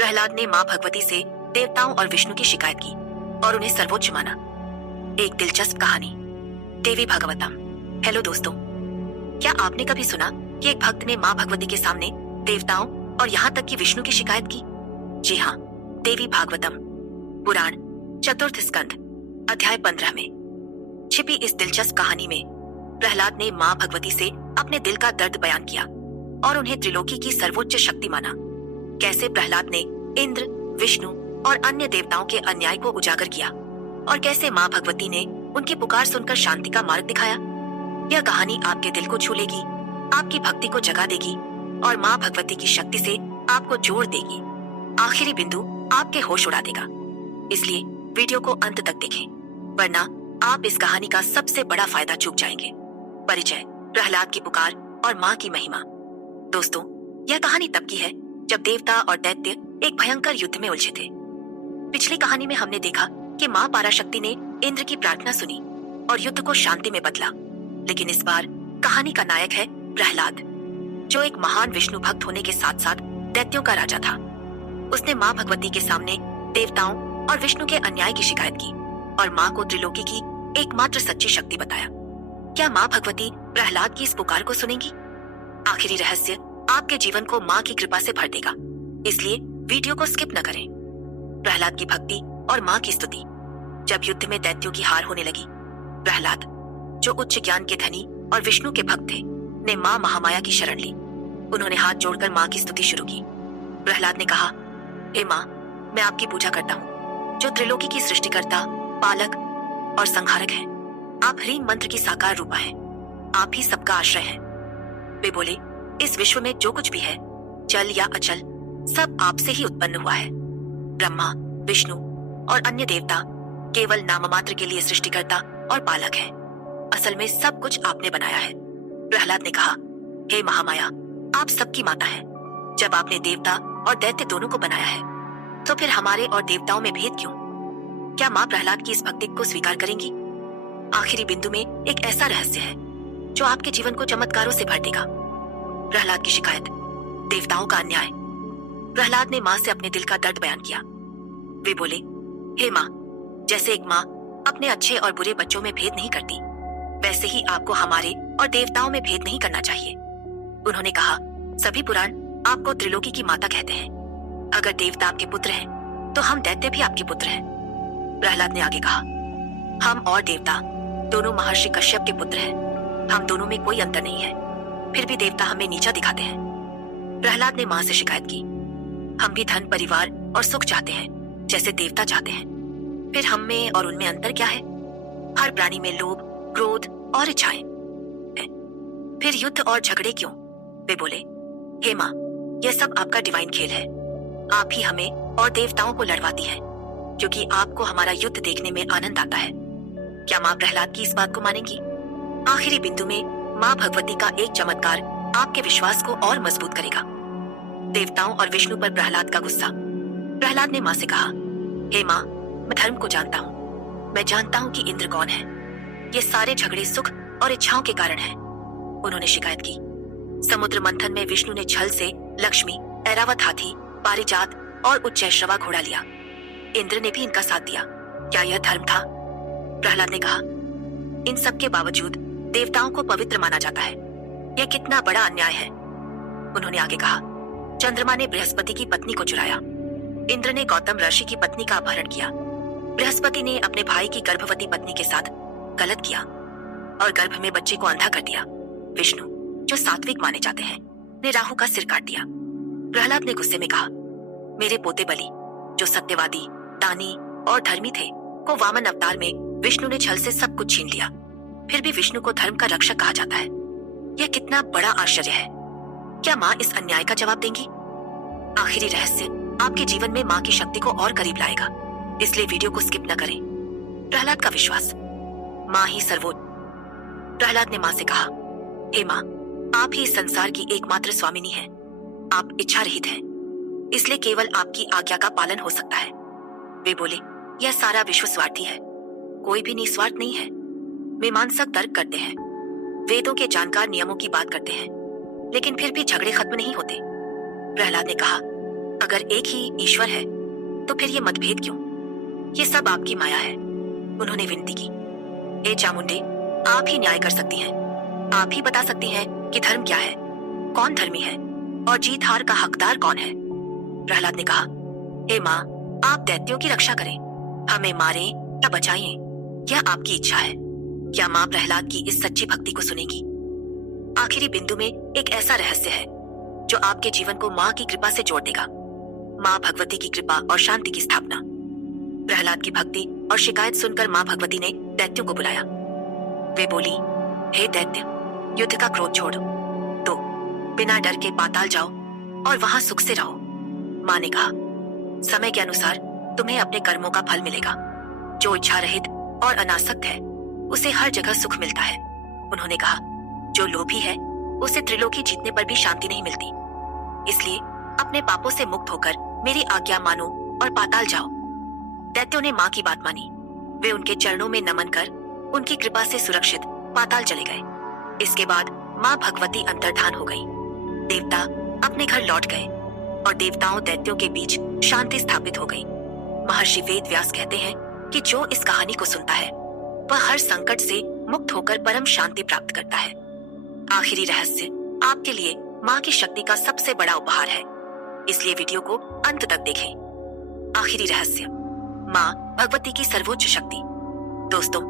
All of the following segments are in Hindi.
प्रहलाद ने माँ भगवती से देवताओं और विष्णु की शिकायत की और उन्हें सर्वोच्च माना। एक दिलचस्प कहानी, देवी भागवतम। हेलो दोस्तों, क्या आपने कभी सुना कि एक भक्त ने माँ भगवती के सामने देवताओं और यहाँ तक कि विष्णु की शिकायत की? जी हाँ, देवी भागवतम पुराण चतुर्थ स्कंध अध्याय 15 में छिपी इस दिलचस्प कहानी में प्रहलाद ने माँ भगवती से अपने दिल का दर्द बयान किया और उन्हें त्रिलोकी की सर्वोच्च शक्ति माना। कैसे प्रहलाद ने इंद्र, विष्णु और अन्य देवताओं के अन्याय को उजागर किया और कैसे माँ भगवती ने उनकी पुकार सुनकर शांति का मार्ग दिखाया। यह कहानी आपके दिल को छू लेगी, आपकी भक्ति को जगा देगी और माँ भगवती की शक्ति से आपको जोड़ देगी। आखिरी बिंदु आपके होश उड़ा देगा। इसलिए वीडियो को अंत तक देखें, वरना आप इस कहानी का सबसे बड़ा फायदा चूक जाएंगे। परिचय, प्रहलाद की पुकार और माँ की महिमा। दोस्तों, यह कहानी तब की है जब देवता और दैत्य एक भयंकर युद्ध में उलझे थे। पिछली कहानी में हमने देखा कि माँ पाराशक्ति ने इंद्र की प्रार्थना सुनी और युद्ध को शांति में बदला। लेकिन इस बार कहानी का नायक है प्रहलाद, जो एक महान विष्णु भक्त होने के साथ साथ दैत्यों का राजा था। उसने माँ भगवती के सामने देवताओं और विष्णु के अन्याय की शिकायत की और माँ को त्रिलोकी की एकमात्र सच्ची शक्ति बताया। क्या माँ भगवती प्रहलाद की इस पुकार को सुनेंगी? आखिरी रहस्य आपके जीवन को माँ की कृपा से भर देगा, इसलिए वीडियो को स्किप न करें। प्रहलाद की भक्ति और माँ की स्तुति। जब युद्ध में दैत्यों की हार होने लगी, प्रहलाद, जो उच्च ज्ञान के धनी और विष्णु के भक्त थे, ने माँ महामाया की शरण ली। उन्होंने हाथ जोड़कर माँ की स्तुति शुरू की। प्रहलाद ने कहा, हे माँ, मैं आपकी पूजा करता हूँ, जो त्रिलोकी की सृष्टिकर्ता, पालक और संहारक हैं। आप ह्रीं मंत्र की साकार रूपा हैं। आप ही सबका आश्रय हैं। वे बोले, इस विश्व में जो कुछ भी है, चल या अचल, सब आपसे ही उत्पन्न हुआ है। ब्रह्मा, विष्णु और अन्य देवता केवल नाममात्र के लिए सृष्टिकर्ता और पालक हैं। असल में सब कुछ आपने बनाया है। प्रहलाद ने कहा, हे महामाया, आप सबकी माता हैं। जब आपने देवता और दैत्य दोनों को बनाया है, तो फिर हमारे और देवताओं में भेद क्यों? क्या माँ प्रहलाद की इस भक्ति को स्वीकार करेंगी? आखिरी बिंदु में एक ऐसा रहस्य है जो आपके जीवन को चमत्कारों से भर देगा। प्रहलाद की शिकायत, देवताओं का अन्याय। प्रहलाद ने माँ से अपने दिल का दर्द बयान किया। वे बोले, हे माँ, जैसे एक माँ अपने अच्छे और बुरे बच्चों में भेद नहीं करती, वैसे ही आपको हमारे और देवताओं में भेद नहीं करना चाहिए। उन्होंने कहा, सभी पुराण आपको त्रिलोकी की माता कहते हैं। अगर देवता आपके पुत्र हैं, तो हम दैत्य भी आपके पुत्र हैं। प्रहलाद ने आगे कहा, हम और देवता दोनों महर्षि कश्यप के पुत्र हैं। हम दोनों में कोई अंतर नहीं है, फिर भी देवता हमें नीचा दिखाते हैं। प्रहलाद ने माँ से शिकायत की, हम भी धन, परिवार और सुख चाहते हैं, जैसे देवता चाहते हैं। फिर हम में और उनमें अंतर क्या है? हर प्राणी में लोभ, क्रोध और इच्छाएं हैं। फिर युद्ध और झगड़े क्यों? वे बोले, हे माँ, यह सब आपका डिवाइन खेल है। आप ही हमें और देवताओं को लड़वाती हैं, क्योंकि आपको हमारा युद्ध देखने में आनंद आता है। क्या माँ प्रहलाद की इस बात को मानेंगी? आखिरी बिंदु में माँ भगवती का एक चमत्कार आपके विश्वास को और मजबूत करेगा। देवताओं और विष्णु पर प्रहलाद का गुस्सा। प्रहलाद ने माँ से कहा, हे माँ, मैं धर्म को जानता हूँ। मैं जानता हूँ कि इंद्र कौन है। ये सारे झगड़े सुख और इच्छाओं के कारण हैं। उन्होंने शिकायत की, समुद्र मंथन में विष्णु ने छल से लक्ष्मी, ऐरावत हाथी, पारिजात और उच्चैश्रवा घोड़ा लिया। इंद्र ने भी इनका साथ दिया। क्या यह धर्म था? प्रहलाद ने कहा, इन सब के बावजूद देवताओं को पवित्र माना जाता है। यह कितना बड़ा अन्याय है। उन्होंने आगे कहा, चंद्रमा ने बृहस्पति की पत्नी को चुराया। इंद्र ने गौतम ऋषि की पत्नी का अपहरण किया। बृहस्पति ने अपने भाई की गर्भवती पत्नी के साथ गलत किया और गर्भ में बच्चे को अंधा कर दिया। विष्णु, जो सात्विक माने जाते हैं, ने राहु का सिर काट दिया। प्रहलाद ने गुस्से में कहा, मेरे पोते बलि, जो सत्यवादी, दानी और धर्मी थे, को वामन अवतार में विष्णु ने छल से सब कुछ छीन लिया। फिर भी विष्णु को धर्म का रक्षक कहा जाता है। यह कितना बड़ा आश्चर्य है। क्या माँ इस अन्याय का जवाब देंगी? आखिरी रहस्य आपके जीवन में माँ की शक्ति को और करीब लाएगा, इसलिए वीडियो को स्किप न करें। प्रहलाद का विश्वास, माँ ही सर्वोच्च। प्रहलाद ने माँ से कहा, हे माँ, आप ही इस संसार की एकमात्र स्वामिनी हैं। आप इच्छा रहित हैं, इसलिए केवल आपकी आज्ञा का पालन हो सकता है। वे बोले, यह सारा विश्व स्वार्थी है, कोई भी निस्वार्थ नहीं है। मीमांसक तर्क करते हैं, वेदों के जानकार नियमों की बात करते हैं, लेकिन फिर भी झगड़े खत्म नहीं होते। प्रहलाद ने कहा, अगर एक ही ईश्वर है तो फिर ये मतभेद क्यों? ये सब आपकी माया है। उन्होंने विनती की, ए चामुंडे, आप ही न्याय कर सकती हैं। आप ही बता सकती हैं कि धर्म क्या है, कौन धर्मी है और जीत हार का हकदार कौन है। प्रहलाद ने कहा, हे माँ, आप दैत्यों की रक्षा करें, हमें मारें या बचाइए, यह आपकी इच्छा है। क्या माँ प्रहलाद की इस सच्ची भक्ति को सुनेगी? आखिरी बिंदु में एक ऐसा रहस्य है जो आपके जीवन को माँ की कृपा से जोड़ देगा। माँ भगवती की कृपा और शांति की स्थापना। प्रहलाद की भक्ति और शिकायत सुनकर माँ भगवती ने दैत्यों को बुलाया। वे बोली, हे दैत्य, युद्ध का क्रोध छोड़ो, तो बिना डर के पाताल जाओ और वहां सुख से रहो। माँ ने कहा, समय के अनुसार तुम्हें अपने कर्मों का फल मिलेगा। जो इच्छा रहित और अनासक्त है उसे हर जगह सुख मिलता है। उन्होंने कहा, जो लोभी है उसे त्रिलोकी जीतने पर भी शांति नहीं मिलती। इसलिए अपने पापों से मुक्त होकर मेरी आज्ञा मानो और पाताल जाओ। दैत्यों ने माँ की बात मानी। वे उनके चरणों में नमन कर उनकी कृपा से सुरक्षित पाताल चले गए। इसके बाद माँ भगवती अंतर्धान हो गई। देवता अपने घर लौट गए और देवताओं दैत्यों के बीच शांति स्थापित हो गई। महर्षि वेद व्यास कहते हैं कि जो इस कहानी को सुनता है वह हर संकट से मुक्त होकर परम शांति प्राप्त करता है। आखिरी रहस्य आपके लिए माँ की शक्ति का सबसे बड़ा उपहार है, इसलिए वीडियो को अंत तक देखें। आखिरी रहस्य, माँ भगवती की सर्वोच्च शक्ति। दोस्तों,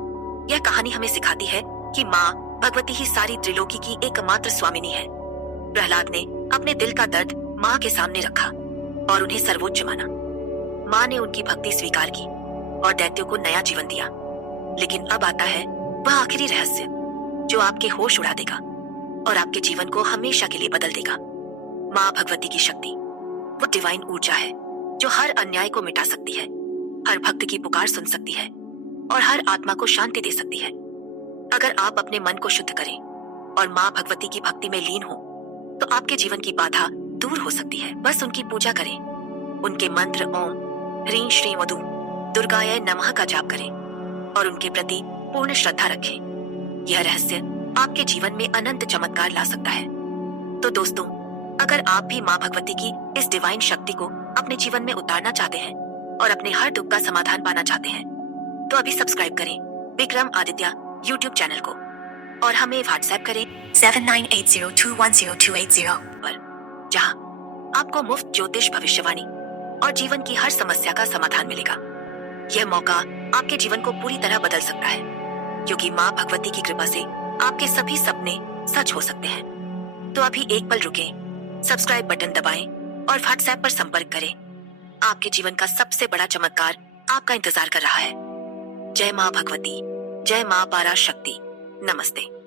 यह कहानी हमें सिखाती है कि माँ भगवती ही सारी त्रिलोकी की एकमात्र स्वामिनी है। प्रहलाद ने अपने दिल का दर्द माँ के सामने रखा और उन्हें सर्वोच्च माना। माँ ने उनकी भक्ति स्वीकार की और दैत्यों को नया जीवन दिया। लेकिन अब आता है वह आखिरी रहस्य जो आपके होश उड़ा देगा और आपके जीवन को हमेशा के लिए बदल देगा। माँ भगवती की शक्ति वो डिवाइन ऊर्जा है जो हर अन्याय को मिटा सकती है, हर भक्त की पुकार सुन सकती है और हर आत्मा को शांति दे सकती है। अगर आप अपने मन को शुद्ध करें और माँ भगवती की भक्ति में लीन हो तो आपके जीवन की बाधा दूर हो सकती है। बस उनकी पूजा करें, उनके मंत्र ओम ह्रीं श्रीं वदुम दुर्गाय नमः का जाप करें और उनके प्रति पूर्ण श्रद्धा रखें। यह रहस्य आपके जीवन में अनंत चमत्कार ला सकता है। तो दोस्तों, अगर आप भी माँ भगवती की इस डिवाइन शक्ति को अपने जीवन में उतारना चाहते हैं और अपने हर दुख का समाधान पाना चाहते हैं तो अभी सब्सक्राइब करें विक्रम आदित्य यूट्यूब चैनल को और हमें व्हाट्सएप करें 7980210280 पर, जहां आपको मुफ्त ज्योतिष भविष्यवाणी और जीवन की हर समस्या का समाधान मिलेगा। यह मौका आपके जीवन को पूरी तरह बदल सकता है, क्योंकि माँ भगवती की कृपा से आपके सभी सपने सच हो सकते हैं। तो अभी एक पल रुकें, सब्सक्राइब बटन दबाएं और व्हाट्सएप पर संपर्क करें। आपके जीवन का सबसे बड़ा चमत्कार आपका इंतजार कर रहा है। जय माँ भगवती, जय माँ पारा शक्ति। नमस्ते।